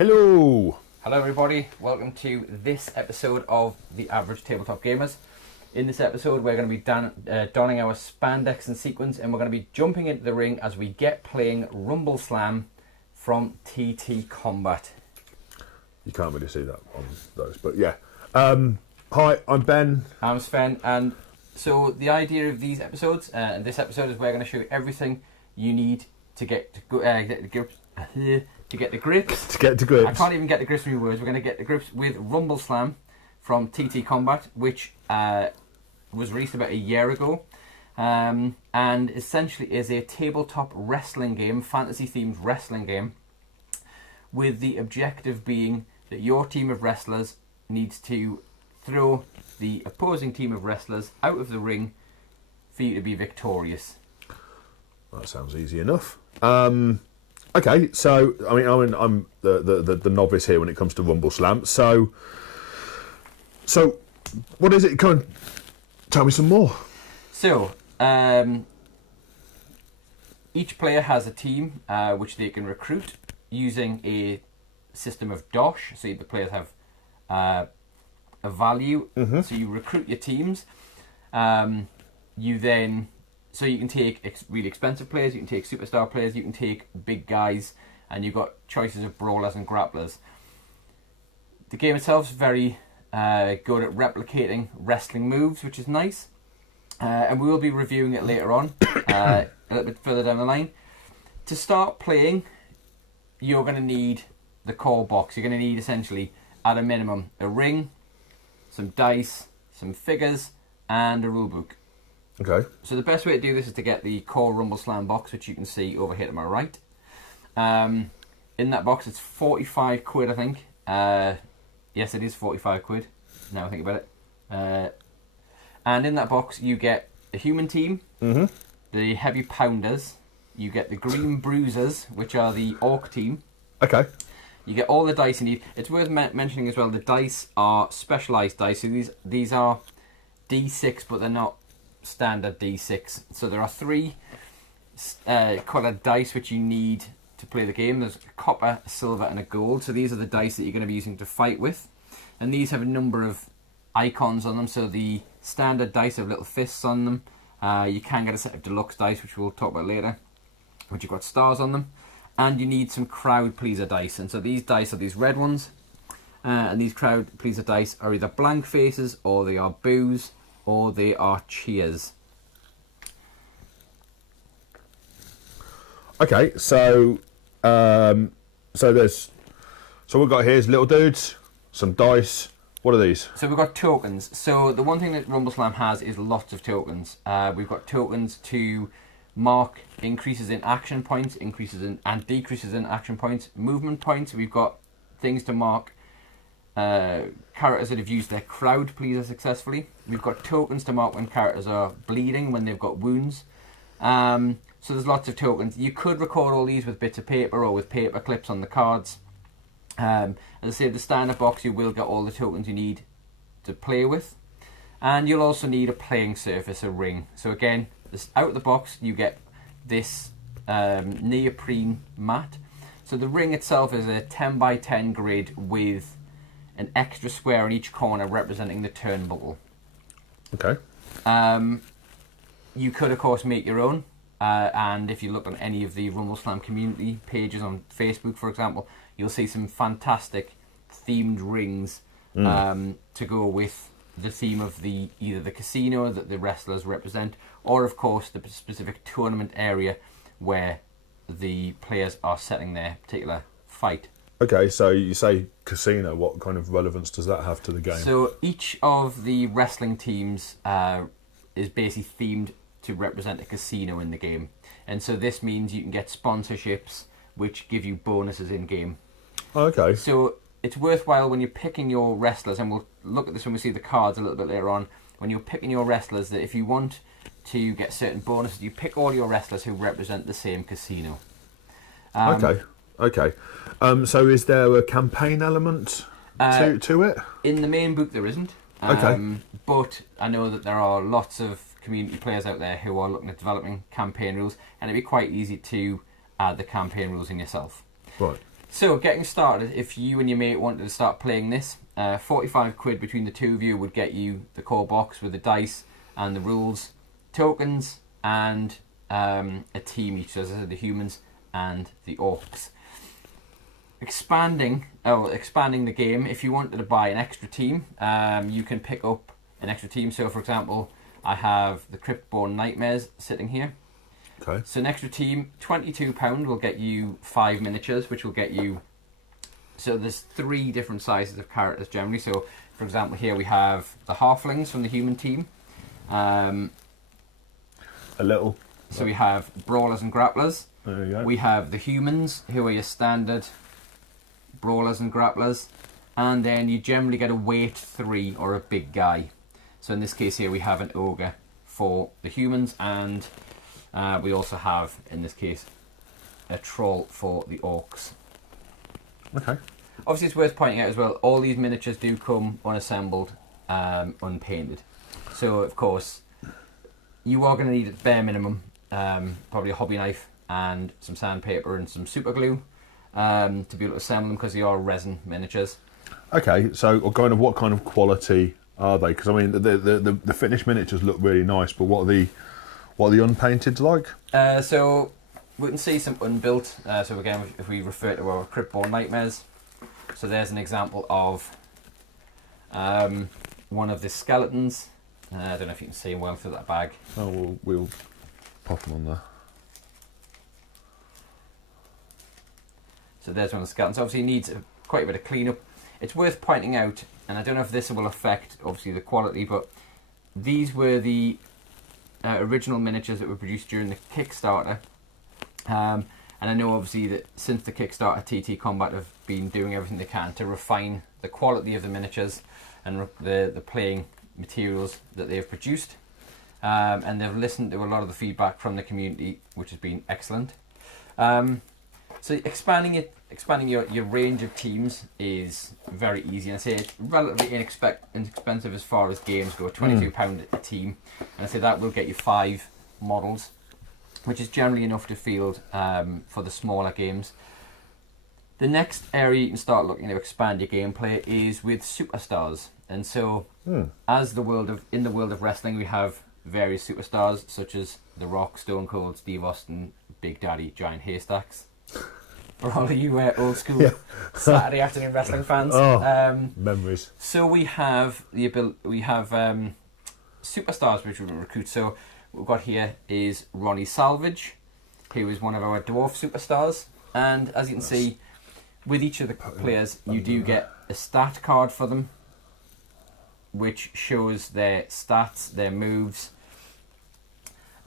Hello! Hello everybody, welcome to this episode of The Average Tabletop Gamers. In this episode we're going to be donning our spandex and sequins, and we're going to be jumping into the ring as we get playing Rumbleslam from TTCombat. You can't really see that on those, but yeah. Hi, I'm Ben. I'm Sven, and so the idea of these episodes, and this episode is we're going to show you everything you need to get to grips. To get to grips. I can't even get to grips with my words. We're going to get to grips with Rumbleslam from TTCombat, which was released about a year ago, and essentially is a tabletop wrestling game, fantasy-themed wrestling game, with the objective being that your team of wrestlers needs to throw the opposing team of wrestlers out of the ring for you to be victorious. That sounds easy enough. Okay, so I'm the novice here when it comes to Rumbleslam. So what is it? Come on, tell me some more. So each player has a team which they can recruit using a system of dosh. So the players have a value. Mm-hmm. So you recruit your teams. So you can take really expensive players, you can take superstar players, you can take big guys, and you've got choices of brawlers and grapplers. The game itself is very good at replicating wrestling moves, which is nice. And we will be reviewing it later on, a little bit further down the line. To start playing, you're going to need the core box. You're going to need, essentially, at a minimum, a ring, some dice, some figures, and a rulebook. Okay. So the best way to do this is to get the core Rumbleslam box, which you can see over here to my right. In that box, it's 45 quid, I think. Yes, it is 45 quid, now I think about it. And in that box, you get the human team, mm-hmm. the heavy pounders, you get the green bruisers, which are the orc team. Okay. You get all the dice you need. It's worth mentioning as well, the dice are specialised dice. So these are D6, but they're not standard D6. So there are three coloured dice which you need to play the game. There's a copper, a silver and a gold. So these are the dice that you're going to be using to fight with. And these have a number of icons on them. So the standard dice have little fists on them. You can get a set of deluxe dice, which we'll talk about later, which have got stars on them. And you need some crowd pleaser dice. And so these dice are these red ones. And these crowd pleaser dice are either blank faces, or they are boos, or they are cheers. Okay, so we've got here's little dudes, some dice. What are these? So we've got tokens. So the one thing that Rumbleslam has is lots of tokens. We've got tokens to mark increases in action points, increases in and decreases in action points, movement points. We've got things to mark characters that have used their crowd pleaser successfully. We've got tokens to mark when characters are bleeding, when they've got wounds. So there's lots of tokens. You could record all these with bits of paper or with paper clips on the cards. As I say, the standard box, you will get all the tokens you need to play with. And you'll also need a playing surface, a ring. So again, out of the box, you get this neoprene mat. So the ring itself is a 10 by 10 grid with an extra square in each corner representing the turnbuckle. Okay. You could, of course, make your own. And if you look on any of the Rumbleslam community pages on Facebook, for example, you'll see some fantastic themed rings to go with the theme of either the casino that the wrestlers represent, or, of course, the specific tournament area where the players are setting their particular fight. Okay, so you say casino. What kind of relevance does that have to the game? So each of the wrestling teams is basically themed to represent a casino in the game. And so this means you can get sponsorships which give you bonuses in game. Okay. So it's worthwhile when you're picking your wrestlers, and we'll look at this when we see the cards a little bit later on, when you're picking your wrestlers, that if you want to get certain bonuses, you pick all your wrestlers who represent the same casino. Okay. So is there a campaign element to it? In the main book there isn't. But I know that there are lots of community players out there who are looking at developing campaign rules, and it'd be quite easy to add the campaign rules in yourself. Right. So, getting started, if you and your mate wanted to start playing this, 45 quid between the two of you would get you the core box with the dice and the rules, tokens, and a team each. So, as I said, the humans and the orcs. Expanding the game, if you wanted to buy an extra team, you can pick up an extra team. So, for example, I have the Cryptborn Nightmares sitting here. Okay. So an extra team, £22 will get you 5 miniatures, which will get you... So there's 3 different sizes of characters generally. So, for example, here we have the Halflings from the human team. A little. So we have Brawlers and Grapplers. There you go. We have the humans, who are your standard Brawlers and Grapplers. And then you generally get a weight 3 or a big guy. So in this case here we have an Ogre for the humans, and... we also have, in this case, a troll for the orcs. Okay. Obviously, it's worth pointing out as well, all these miniatures do come unassembled, unpainted. So, of course, you are going to need at bare minimum, probably a hobby knife and some sandpaper and some super glue to be able to assemble them, because they are resin miniatures. Okay, so kind of what kind of quality are they? Because I mean, the finished miniatures look really nice, but what are the unpainted like? So we can see some unbuilt. So again, if we refer to our Cryptborn Nightmares, so there's an example of one of the skeletons. I don't know if you can see him well through that bag. Oh, we'll pop them on there. So there's one of the skeletons. Obviously, needs quite a bit of cleanup. It's worth pointing out, and I don't know if this will affect obviously the quality, but these were the original miniatures that were produced during the Kickstarter, and I know obviously that since the Kickstarter, TTCombat have been doing everything they can to refine the quality of the miniatures and the playing materials that they have produced, and they've listened to a lot of the feedback from the community, which has been excellent. So expanding your range of teams is very easy, and I say it's relatively inexpensive as far as games go. £22 a team, and I say that will get you 5 models, which is generally enough to field for the smaller games. The next area you can start looking to expand your gameplay is with superstars, and so in the world of wrestling, we have various superstars such as The Rock, Stone Cold, Steve Austin, Big Daddy, Giant Haystacks. For all of you old school Saturday afternoon wrestling fans. Memories. So we have superstars which we can recruit. So what we've got here is Ronnie Salvage, who is one of our dwarf superstars. And as you can see, with each of the players, you do get a stat card for them, which shows their stats, their moves.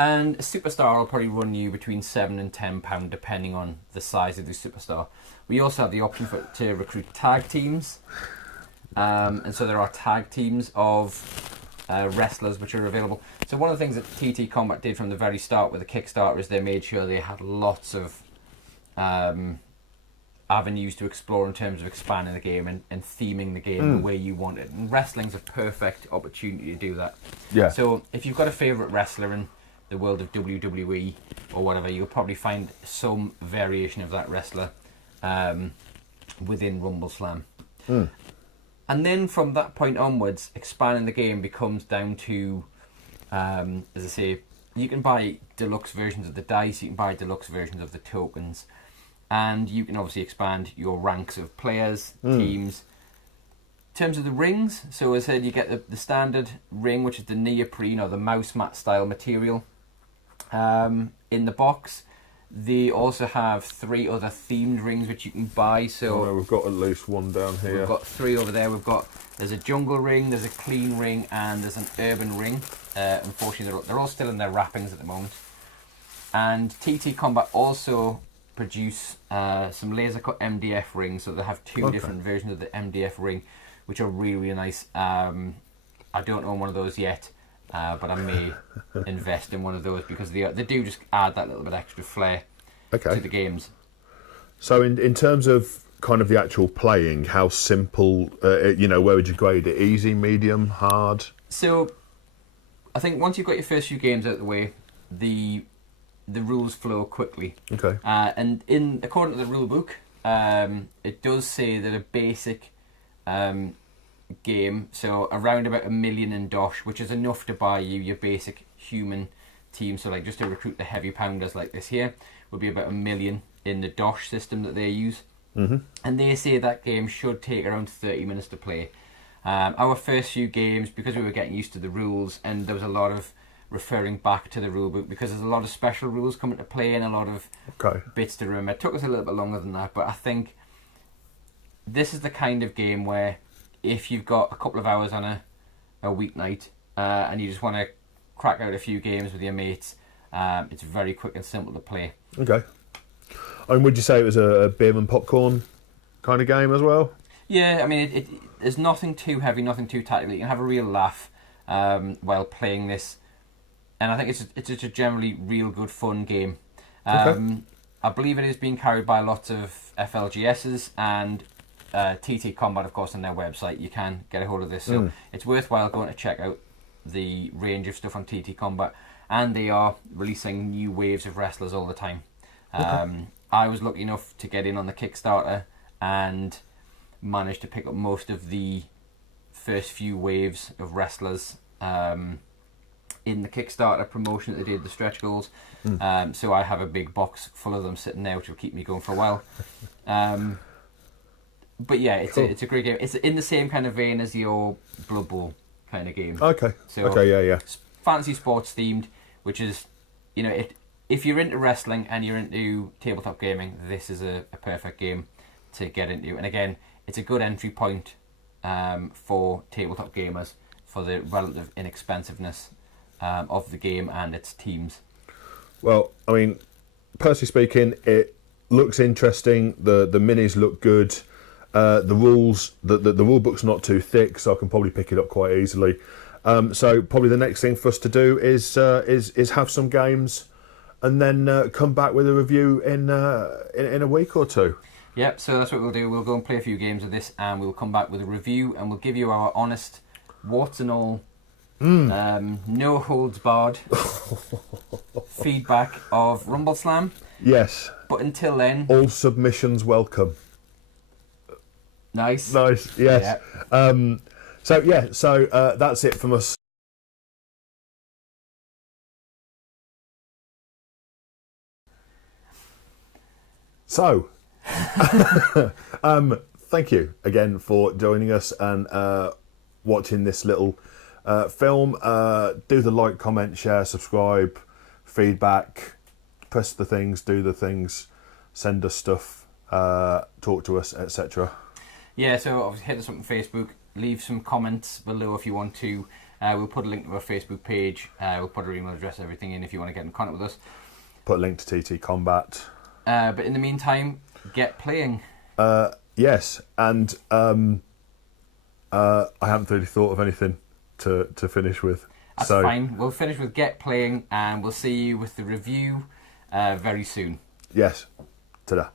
And a superstar will probably run you between £7 and £10 depending on the size of the superstar. We also have the option to recruit tag teams. And so there are tag teams of wrestlers which are available. So one of the things that TTCombat did from the very start with the Kickstarter is they made sure they had lots of avenues to explore in terms of expanding the game and theming the game the way you want it. And wrestling's a perfect opportunity to do that. Yeah. So if you've got a favourite wrestler in the world of WWE or whatever, you'll probably find some variation of that wrestler within Rumbleslam. And then from that point onwards, expanding the game becomes down to, as I say, you can buy deluxe versions of the dice, you can buy deluxe versions of the tokens, and you can obviously expand your ranks of players, teams. In terms of the rings, so as I said, you get the standard ring, which is the neoprene or the mouse mat style material in the box. They also have 3 other themed rings which you can buy. So we've got at least one down here. We've got 3 over there. There's a jungle ring, there's a clean ring, and there's an urban ring. Unfortunately, they're all still in their wrappings at the moment. And TTCombat also produce some laser cut MDF rings, so they have 2 different versions of the MDF ring, which are really, really nice. I don't own one of those yet, but I may invest in one of those because they do just add that little bit extra flair to the games. So in terms of kind of the actual playing, how simple, where would you grade it? Easy, medium, hard? So I think once you've got your first few games out of the way, the rules flow quickly. Okay. And according to the rule book, it does say that a basic game, so around about 1 million in dosh, which is enough to buy you your basic human team. So like just to recruit the heavy pounders like this here, would be about 1 million in the dosh system that they use. And they say that game should take around 30 minutes to play. Our first few games, because we were getting used to the rules, and there was a lot of referring back to the rule book, because there's a lot of special rules coming to play and a lot of bits to remember. It took us a little bit longer than that, but I think this is the kind of game where if you've got a couple of hours on a weeknight and you just want to crack out a few games with your mates, it's very quick and simple to play. Okay. And would you say it was a beer and popcorn kind of game as well? Yeah, I mean, there's nothing too heavy, nothing too tactical. You can have a real laugh while playing this, and I think it's just a generally real good fun game. I believe it is being carried by lots of FLGSs and TTCombat, of course, on their website. You can get a hold of this, so it's worthwhile going to check out the range of stuff on TTCombat, and they are releasing new waves of wrestlers all the time. I was lucky enough to get in on the Kickstarter and managed to pick up most of the first few waves of wrestlers in the Kickstarter promotion that they did, the stretch goals. So I have a big box full of them sitting there, which will keep me going for a while. But yeah, it's a great game. It's in the same kind of vein as your Blood Bowl kind of game. Okay. So Okay. Yeah. Fantasy sports themed, which is, if you're into wrestling and you're into tabletop gaming, this is a perfect game to get into. And again, it's a good entry point for tabletop gamers for the relative inexpensiveness of the game and its teams. Well, I mean, personally speaking, it looks interesting. The minis look good. The rules, the rule book's not too thick, so I can probably pick it up quite easily. So probably the next thing for us to do is have some games, and then come back with a review in a week or two. Yep, so that's what we'll do. We'll go and play a few games of this, and we'll come back with a review, and we'll give you our honest, warts and all, no holds barred feedback of Rumbleslam. Yes. But until then, all submissions welcome. Nice. Yes. Yeah. So that's it from us. So, thank you again for joining us and watching this little film. Do the like, comment, share, subscribe, feedback, press the things, do the things, send us stuff, talk to us, etc. Yeah, so obviously hit us up on Facebook, leave some comments below if you want to. We'll put a link to our Facebook page, we'll put our email address, everything in if you want to get in contact with us. Put a link to TTCombat. But in the meantime, get playing. Yes, and I haven't really thought of anything to finish with. That's fine. We'll finish with get playing, and we'll see you with the review very soon. Yes. Ta-da.